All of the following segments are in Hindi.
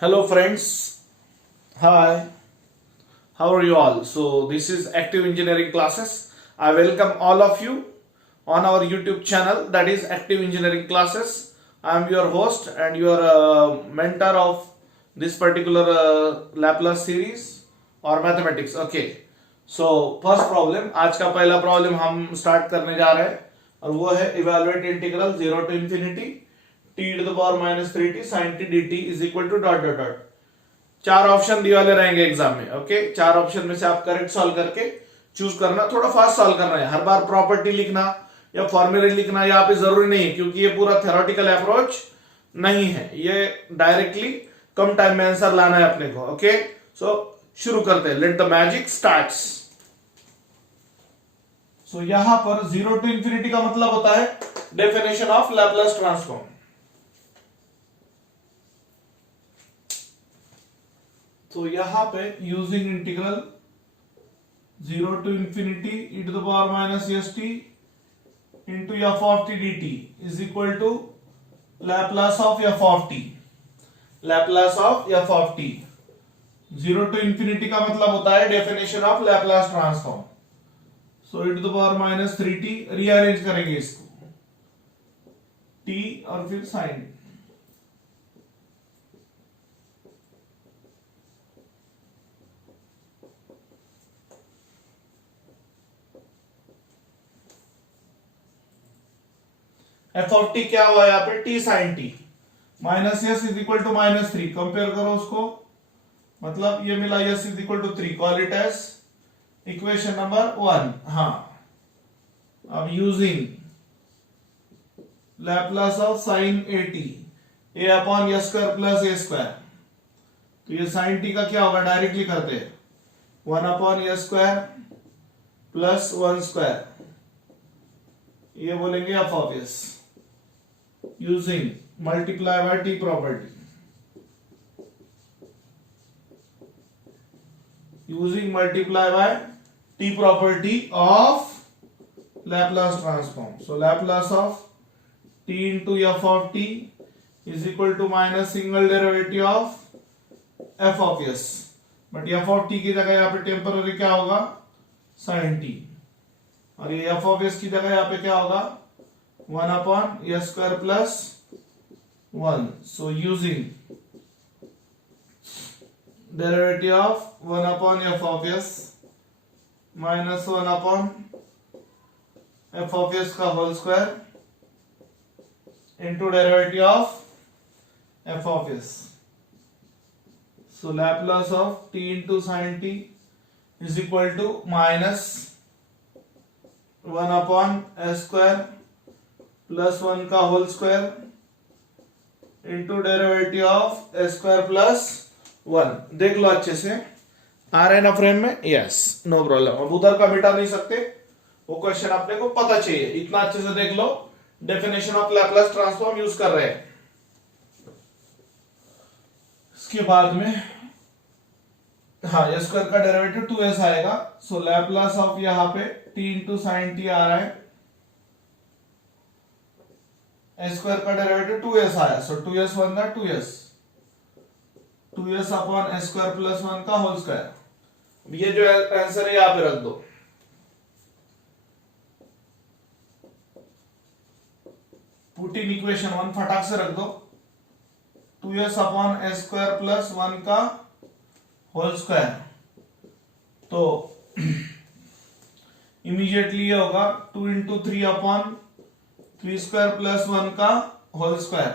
Hello friends, hi, how are you all? So this is Active Engineering Classes. I welcome all of you on our YouTube channel, that is Active Engineering Classes. I am your host and your mentor of this particular Laplace series or mathematics. Okay, so first problem, आज का पहला प्रॉब्लम हम स्टार्ट करने जा रहे हैं और वो है evaluate integral 0 to infinity t to the power minus 3t sin t dt is equal to dot dot dot. चार ऑप्शन दिए वाले रहेंगे एग्जाम में. ओके, चार ऑप्शन में से आप करेक्ट सॉल्व करके चूज करना. थोड़ा फास्ट सॉल्व करना है. हर बार प्रॉपर्टी लिखना या फॉर्मूले लिखना यहाँ पे जरूरी नहीं है, क्योंकि ये पूरा थ्योरेटिकल अप्रोच नहीं है. ये डायरेक्टली कम टाइम में आंसर लाना है अपने को. ओके, सो शुरू करते हैं. Let the magic starts. So यहां पर 0 to infinity का मतलब होता है डेफिनेशन ऑफ लैपलास ट्रांसफॉर्म. तो यहां पे using integral 0 to infinity e to the power minus st into f of t dt is equal to Laplace of f of t. Laplace of f of t. 0 to infinity का मतलब होता है definition of Laplace transform. So e to the power minus 3t rearrange करेंगे इसको t और फिर sin. एफ ऑफ टी क्या हुआ यहाँ पे T sine T minus S is equal to minus 3. Compare करो उसको, मतलब ये मिला S is equal to 3. Call it as equation number 1. हाँ, अब using Laplace of sine A T A upon A square plus A square. तो ये साइन टी का क्या होगा, डायरेक्टली करते हैं 1 upon A square plus 1 square. ये बोलेंगे F of S using multiply by t property. Using multiply by t property of Laplace transform. So Laplace of t into f of t is equal to minus single derivative of f of s. But f of t की जगह यहाँ पे टेम्पररी क्या होगा, sin t. और ये f of s की जगह यहाँ पे क्या होगा 1 upon a square plus 1. So using derivative of 1 upon f of s minus 1 upon f of s का whole square into derivative of f of s. So Laplace of t into sin t is equal to minus 1 upon s square plus 1 का whole square into derivative of A square plus 1. देख लो अच्छे से, आ रहा है ना फ्रेम में. Yes, no problem. अब उधर का मिटा नहीं सकते, वो क्वेश्चन अपने को पता चाहिए. इतना अच्छे से देख लो, definition of Laplace transform use कर रहे हैं. इसके बाद में हाँ, ए स्क्वायर का डेरिवेटिव 2s आएगा. सो लैपलास ऑफ यहाँ पे t इंटू साइन टी आ रहा है. ए स्क्वायर का डेरिवेटिव 2s आया. सो 2s बनता है 2s upon A square plus 1 का होल स्क्वायर. ये जो आंसर है यहां पे रख दो. पुट इन इक्वेशन 1 फटाक से रख दो. 2s upon A square plus 1 का होल स्क्वायर. तो इमीडिएटली ये होगा 2 इंटू 3 अपॉन 3 स्क्वायर प्लस 1 का होल स्क्वायर.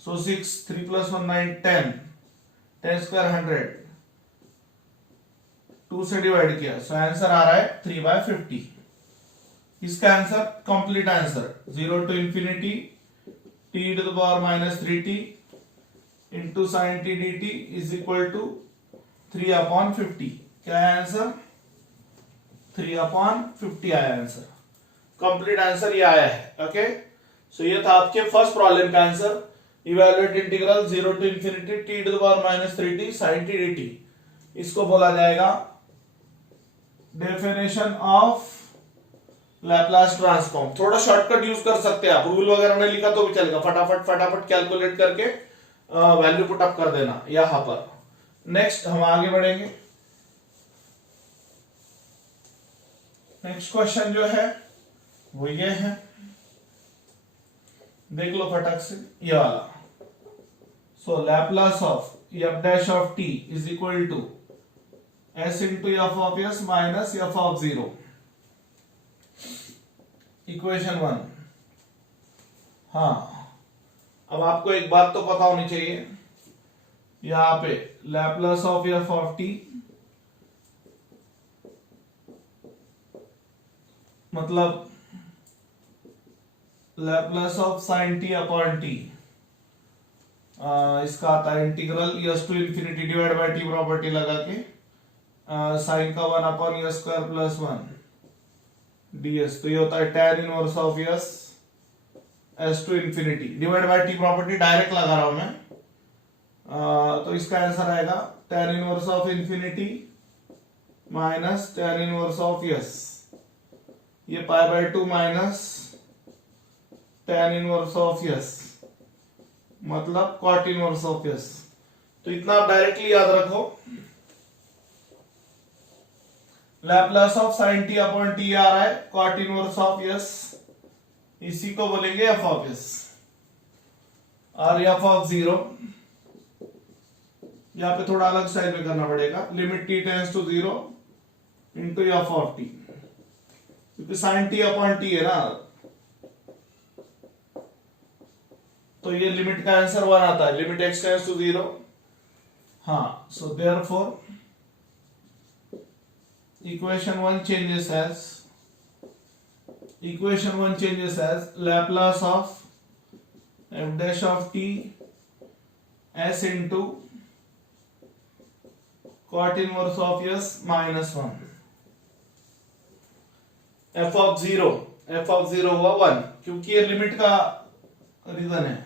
सो 6, 3 प्लस 1 9, 10, 10 स्क्वायर 100. 2 से डिवाइड किया, सो आंसर आ रहा है 3/50. इसका answer complete answer 0 to infinity t to the power minus 3t into sin t dt is equal to 3 upon 50. क्या है आंसर, 3 upon 50 आया आंसर. कंप्लीट आंसर ये आया है. ओके, सो ये था आपके फर्स्ट प्रॉब्लम का answer. Evaluate integral 0 to infinity t to the power minus 3t sin t dt. इसको बोला जाएगा डेफिनेशन ऑफ लैपलास ट्रांसफॉर्म. थोड़ा शॉर्टकट यूज कर सकते हैं आप, रूल वगैरह नहीं लिखा तो भी चलेगा. फटाफट कैलकुलेट करके वैल्यू पुट अप कर देना यहां पर। नेक्स्ट हम आगे बढ़ेंगे। नेक्स्ट क्वेश्चन जो है वो ये है, देख लो फटक से, ये वाला। So Laplace of F dash of T is equal to S into F of S minus F of zero. Equation 1। हाँ, अब आपको एक बात तो पता होनी चाहिए, यहां पे Laplace of F of T मतलब Laplace of sine T upon T, इसका आता है integral S to infinity divide by T property लगा के साइन का 1 upon S square plus 1 DS. तो ये होता है tan inverse of S S to infinity divide by T property direct लगा रहा हूं मैं। तो इसका आंसर आएगा tan inverse of infinity minus tan inverse of S, ये pi by 2 minus tan inverse of S मतलब cot इनवर्स ऑफ एस। तो इतना आप डायरेक्टली याद रखो, Laplace of sine T upon T आ रहा है cot इनवर्स ऑफ एस, इसी को बोलेंगे एफ ऑफ एस। और एफ ऑफ जीरो यहां पे थोड़ा अलग स्टाइल में करना पड़ेगा, limit T tends to zero into F of T, क्योंकि साइन टी अपॉन टी है ना, तो ये लिमिट का आंसर 1 आता है, limit X tends to zero. हाँ, so therefore equation 1 changes as Laplace of f dash of t s into cot inverse of s minus 1। f of 0 हुआ 1, क्योंकि ये लिमिट का रीजन है।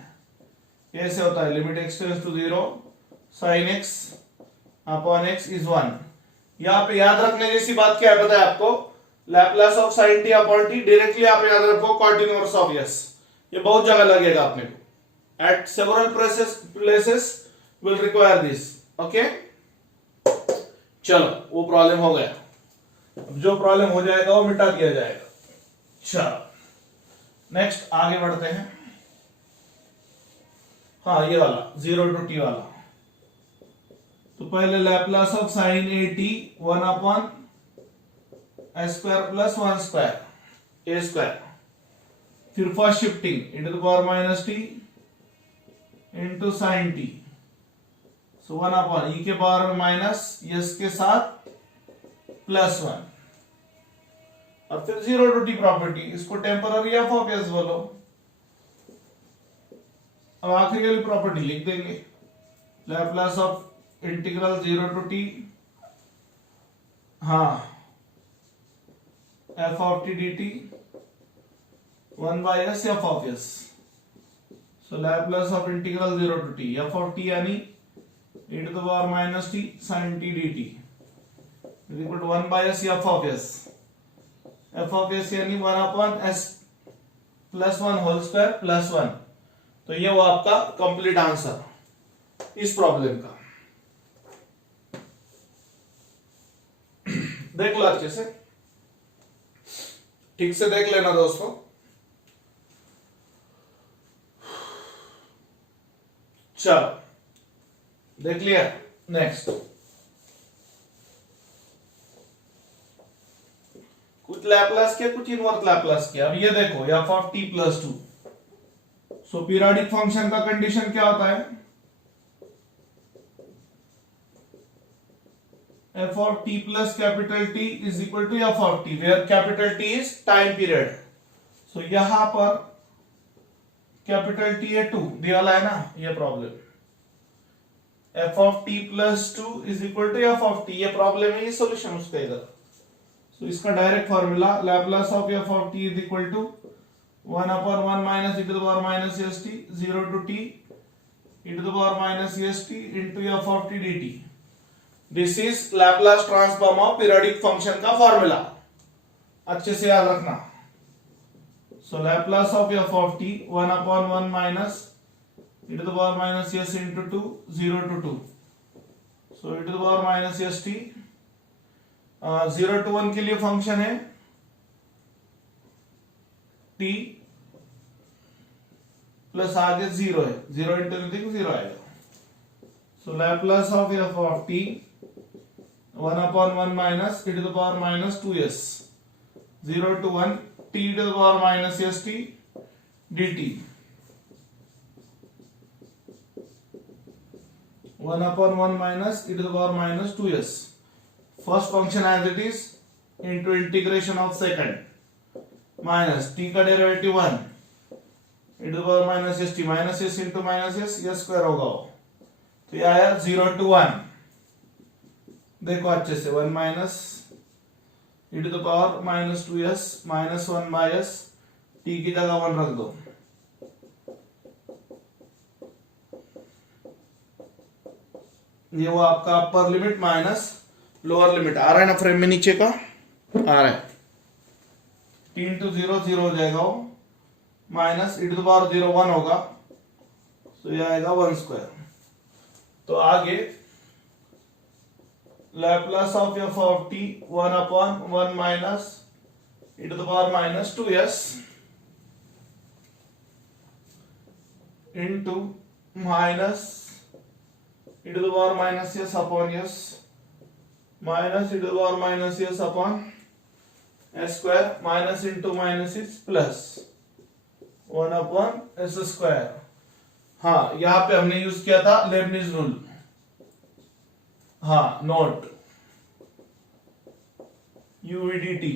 कैसे होता है, limit x tends to 0 sin x upon x is 1। यहां पे याद रखने जैसी बात क्या है पता है आपको, Laplace of sine T upon T directly आप याद रखो cot इनवर्स ऑफ s। ये बहुत जगह लगेगा अपने को, eight several places will require this. Okay, चलो वो प्रॉब्लम हो गया, अब जो प्रॉब्लम हो जाएगा वो मिटा दिया जाएगा। चलो नेक्स्ट आगे बढ़ते हैं। हाँ, ये वाला 0 टू t वाला। तो पहले Laplace of sine A T 1 upon S square plus 1 square A square, फिर first shifting into the power minus T into sine T, so 1 upon E के पावर में माइनस एस के साथ प्लस 1, और फिर 0 टू टी प्रॉपर्टी, इसको टेम्पररी एफ ऑफ एस बोलो। अब आखिरी वाली प्रॉपर्टी लिख देंगे, Laplace of integral 0 to T, हाँ, F of T D T 1 by S F of S. So Laplace of integral 0 to T F of T यानी e to the power minus T sin t dt is equal to 1 by S F of S. F of S यानी 1 upon S plus 1 whole square plus 1। तो ये वो आपका कंप्लीट आंसर इस प्रॉब्लम का। देख लो अच्छे से, ठीक से देख लेना दोस्तों। चलो देख लिया। नेक्स्ट कुछ लैप्लास किया, कुछ इनवर्स लैप्लास किया। अब ये देखो F of T plus 2, so periodic function का कंडीशन क्या होता है, f of t plus capital T is equal to f of t, where capital T is time period। so यहां पर कैपिटल T है 2 दिया वाला है ना, ये problem, f of t plus 2 is equal to f of t, ये प्रॉब्लम है, ये सॉल्यूशन उसका इधर। so इसका direct formula Laplace of f of t is equal to 1 upon 1 minus e to the power minus st 0 to t e to the power minus st into f of t dt। This is Laplace transform of periodic function का फॉर्मूला, अच्छे से याद रखना। So Laplace of F of T 1 upon 1 minus e to the power minus s into 2, 0 to 2. So e to the power minus st 0 to 1 के लिए फंक्शन है t प्लस आगे 0 है, 0 इंटू एनीथिंग 0 आएगा. So Laplace of f of t 1 upon 1 minus e to the power minus 2s 0 to 1 t to the power minus st dt 1 upon 1 minus e to the power minus 2s. First function as it is into integration of second minus t का derivative 1 e to the power minus st minus s into minus s square होगा. तो ये आया 0 to 1. देखो अच्छे से 1 minus e to the power minus 2s minus 1 by s t की जगह 1 रख दो. ये वो आपका upper limit minus lower limit आ रहा है ना फ्रेम में, नीचे का आ रहा है. 3 to 0 0 हो जाएगा वो, minus e to the power 0 1 होगा, तो ये आएगा 1 स्क्वायर. तो आगे Laplace of f of t 1 upon 1 minus e to the power minus 2s into minus e to the power minus s upon s minus e to the power minus s upon s square minus into minus is plus 1 upon s square. हाँ, यहां पे हमने यूज किया था लेबनिज रूल. हाँ, note u dt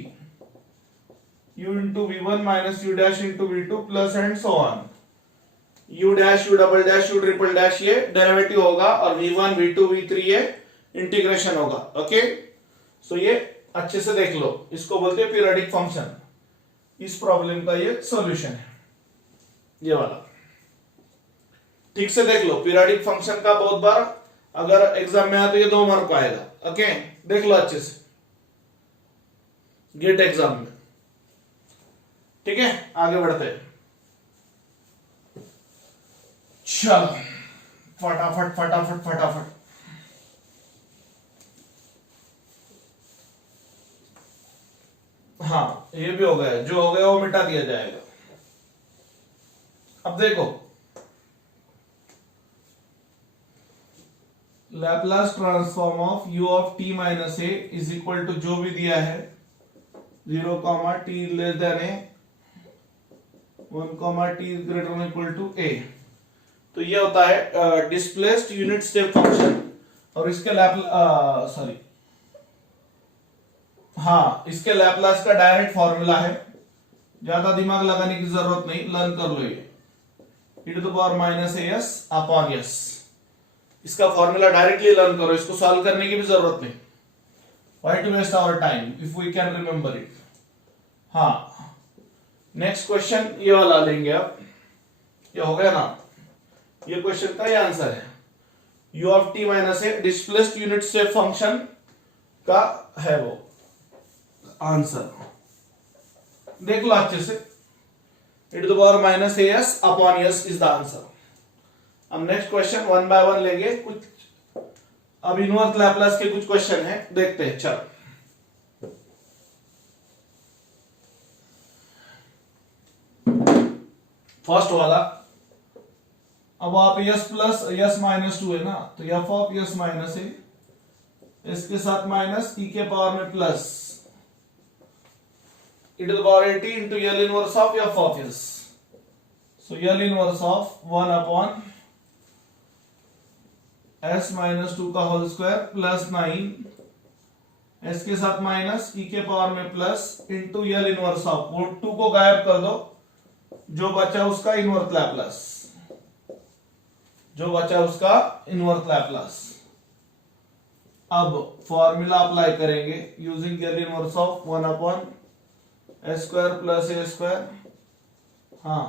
u into v1 minus u dash into v2 plus and so on. u dash u double dash u triple dash ये डेरिवेटिव होगा और v1 v2 v3 ये इंटीग्रेशन होगा. ओके, सो ये अच्छे से देख लो, इसको बोलते हैं पीरियोडिक फंक्शन. इस प्रॉब्लम का ये सॉल्यूशन है, ये वाला. ठीक से देख लो, पीरियोडिक फंक्शन का बहुत बार अगर एग्जाम में आया तो ये 2 मार्क आएगा. ओके, देख लो अच्छे से गेट एग्जाम में. ठीक है, आगे बढ़ते हैं. चलो फटाफट फटाफट फटाफट. हाँ, ये भी हो गया, जो हो गया वो मिटा दिया जाएगा. अब देखो, Laplace transform of u of t minus a is equal to जो भी दिया है 0, t less than a 1, t greater than equal to a. तो ये होता है डिस्प्लेस्ड यूनिट स्टेप फंक्शन. और इसके इसके लैपलास का डायरेक्ट फॉर्मूला है, ज्यादा दिमाग लगाने की जरूरत नहीं, लर्न कर लो. ये e to the power minus as upon s, इसका फॉर्मूला डायरेक्टली लर्न करो, इसको सॉल्व करने की भी जरूरत नहीं. Why to waste our time if we can remember it. हाँ, नेक्स्ट क्वेश्चन ये वाला लेंगे अब. ये हो गया ना, ये क्वेश्चन का ये आंसर है. u of t minus a displaced unit step function का है वो आंसर. देख लो अच्छे से, e to the power minus as upon s is the answer. अब नेक्स्ट क्वेश्चन 1 बाय 1 लेंगे. कुछ अब इनवर्स लैपलास के कुछ क्वेश्चन हैं, देखते हैं. चलो, फर्स्ट वाला. अब आप s प्लस s माइनस 2 है ना, तो f ऑफ s माइनस है, इसके साथ माइनस e के पावर में plus e to the power at into L inverse of f of s. So L inverse of 1 upon s minus 2 का होल स्क्वायर प्लस 9 s के साथ माइनस e के पावर में plus into L inverse of, वो 2 को गायब कर दो, जो बचा उसका इनवर्स लैपलास, जो बचा उसका इनवर्स लैपलास. अब फॉर्मूला अप्लाई करेंगे using L inverse of 1 upon s square plus a square, हाँ,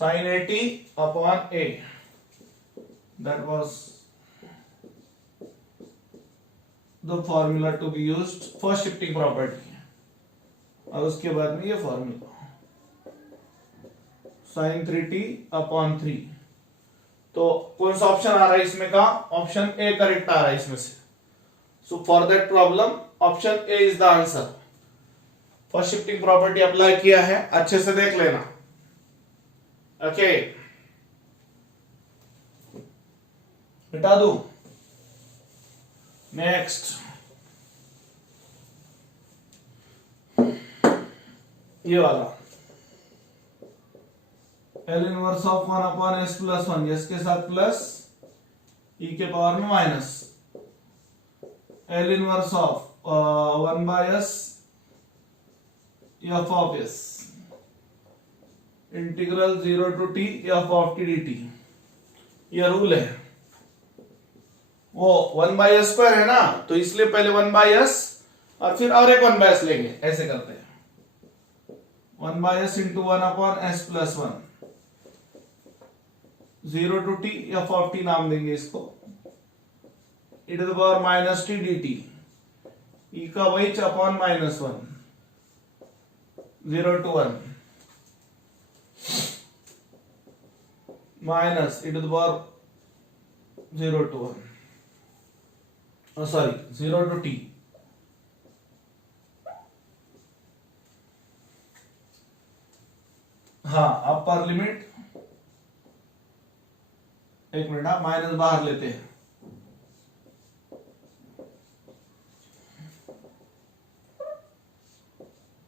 sin 80 upon a. That was the formula to be used for shifting property. और उसके बाद में ये फॉर्मूला sin 3t अपॉन 3 तो कौन सा ऑप्शन आ रहा है इसमें का? ऑप्शन ए करेक्ट आ रहा है इसमें से। So for that problem option A is the answer. First shifting property apply किया है, अच्छे से देख लेना। ओके, मिटा दू। नेक्स्ट ये वाला L inverse of 1 upon S plus 1, S के साथ प्लस ई के पावर में minus L inverse of 1 by S F of S integral 0 to T F of T dt। यह रूल है, वो 1 बाय एस स्क्वायर है ना, तो इसलिए पहले 1 बाय एस और फिर और एक 1 बाय एस लेंगे, ऐसे करते हैं। 1 by S into 1 upon S plus 1, 0 to T F of T नाम देंगे इसको, e to the power minus T dt, e का वही upon minus 1, 0 to 1 minus e to the power 0 to 1, sorry 0 to T, हाँ अपर लिमिट, एक मिनट, माइनस बाहर लेते हैं,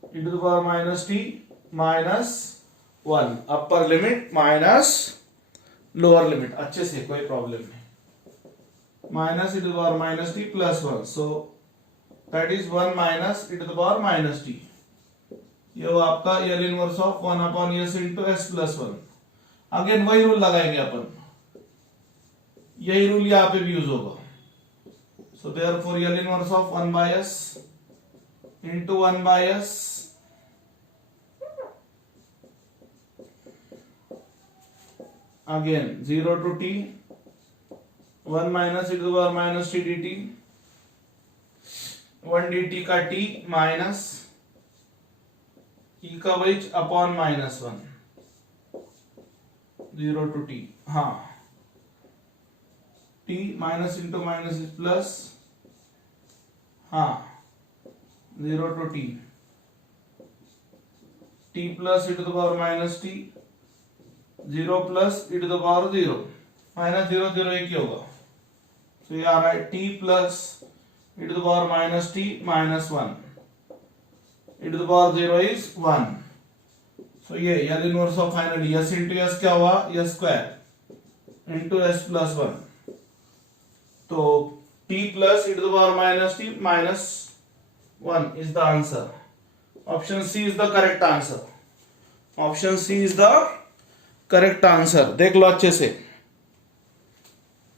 e to the power minus T minus 1, upper limit minus lower limit, अच्छे से कोई प्रॉब्लम नहीं, minus e to the power minus T plus 1, so that is 1 minus e to the power minus T. ये वो आपका L inverse of 1 upon S into S plus 1। Again वही रूल लगाएंगे अपन, यही रूल यहां पे भी यूज होगा। So therefore L inverse of 1 by S into 1 by S again 0 to T 1 minus e to the power minus T dt, 1 dt का t माइनस e का वही अपॉन माइनस 1, 0 टू टी, हाँ t minus into minus is plus, हाँ 0 to T, t plus e to the power minus T, 0 plus e to the power 0, minus 0 0 एक ही होगा, तो ये आ रहा है t plus e to the power minus T minus 1, e to the power 0 is 1, so ये L inverse of finally s into s क्या हुआ, s square into s plus 1, तो t plus e to the power minus t minus 1 is the answer. Option C is the correct answer. Option C is the correct answer. देख लो अच्छे से।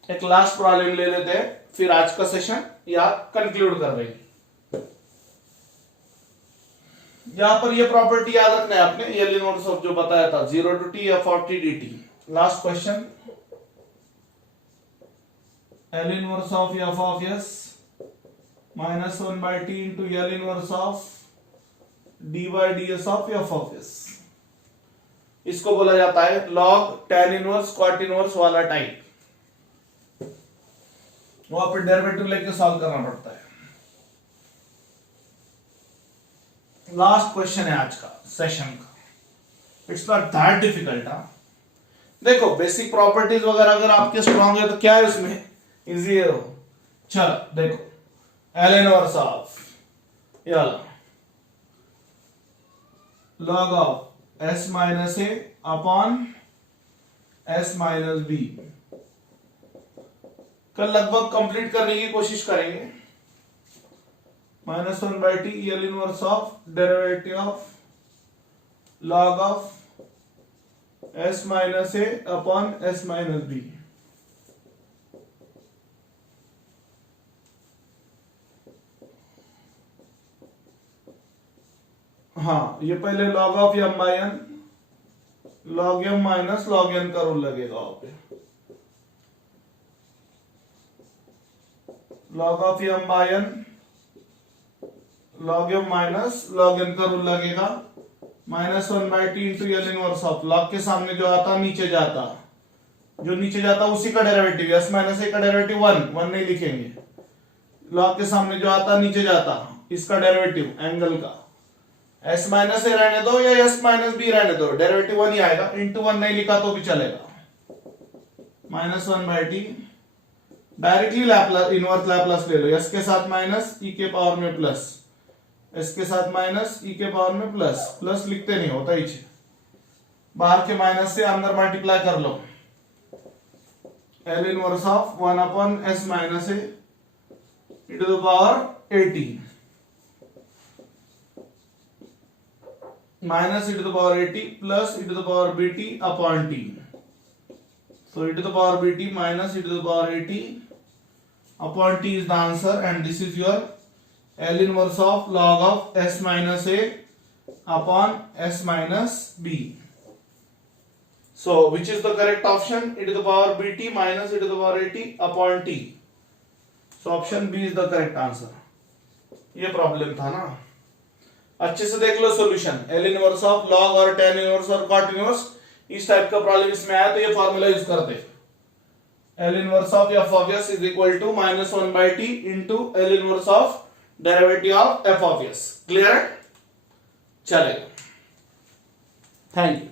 एक लास्ट प्रॉब्लम ले लेते हैं, फिर आज का सेशन या कंक्लूड कर देंगे। यहां पर ये प्रॉपर्टी याद रखना है आपने, एल इनवर्स ऑफ जो बताया था 0 to T F of T dt। Last question, L inverse of F of S minus 1 by T into L inverse of D by D S of F of S. इसको बोला जाता है log tan inverse cot inverse वाला टाइप, वहां पर डेरिवेटिव लेके सॉल्व करना पड़ता है। लास्ट क्वेश्चन है आज का सेशन का, इट्स नॉट दैट डिफिकल्ट। देखो बेसिक प्रॉपर्टीज वगैरह अगर आपके स्ट्रॉन्ग है तो क्या है उसमें, इजी है। चलो देखो, L inverse of log of S minus A upon S minus B, कल लगभग कंप्लीट करने की कोशिश करेंगे। Minus 1 by T L inverse of derivative of log of S minus A upon S minus B. हाँ, ये पहले log of M by N, log M minus log N का रूल लगेगा वहां पे। Log of M by N log M minus log N का रूल लगेगा। Minus 1 by T into L inverse of, log के सामने जो आता नीचे जाता, जो नीचे जाता है उसी का डेरिवेटिव, s माइनस ए का डेरिवेटिव 1 नहीं लिखेंगे, लॉग के सामने जो आता नीचे जाता इसका डेरिवेटिव एंगल का, s माइनस ए रहने दो या s माइनस बी रहने दो, डेरिवेटिव 1 ही आएगा, इंटू 1 नहीं लिखा तो भी चलेगा, -1/t। Directly Laplace inverse Laplace ले लो, s के साथ माइनस e के पावर में प्लस, s के साथ माइनस e के पावर में प्लस, प्लस लिखते नहीं होता ही, बाहर के माइनस से अंदर मल्टीप्लाई कर लो, L inverse of 1/s minus A e to the power 80 minus e to the power 80 plus e to the power bt upon t. So e to the power bt minus e to the power 80 upon t is the answer, and this is your L inverse of log of s minus a upon s minus b. So which is the correct option? E to the power bt minus e to the power 80 upon t. So option B is the correct answer. ये प्रॉब्लम था ना, अच्छे से देख लो solution, L inverse of log और tan इनवर्स और cot इनवर्स, इस टाइप का प्रॉब्लम इसमें आया तो ये फॉर्मूला यूज करते, L inverse of f of s is equal to -1/t into L inverse of derivative of f of s। Clear है? चलेगा, थैंक यू।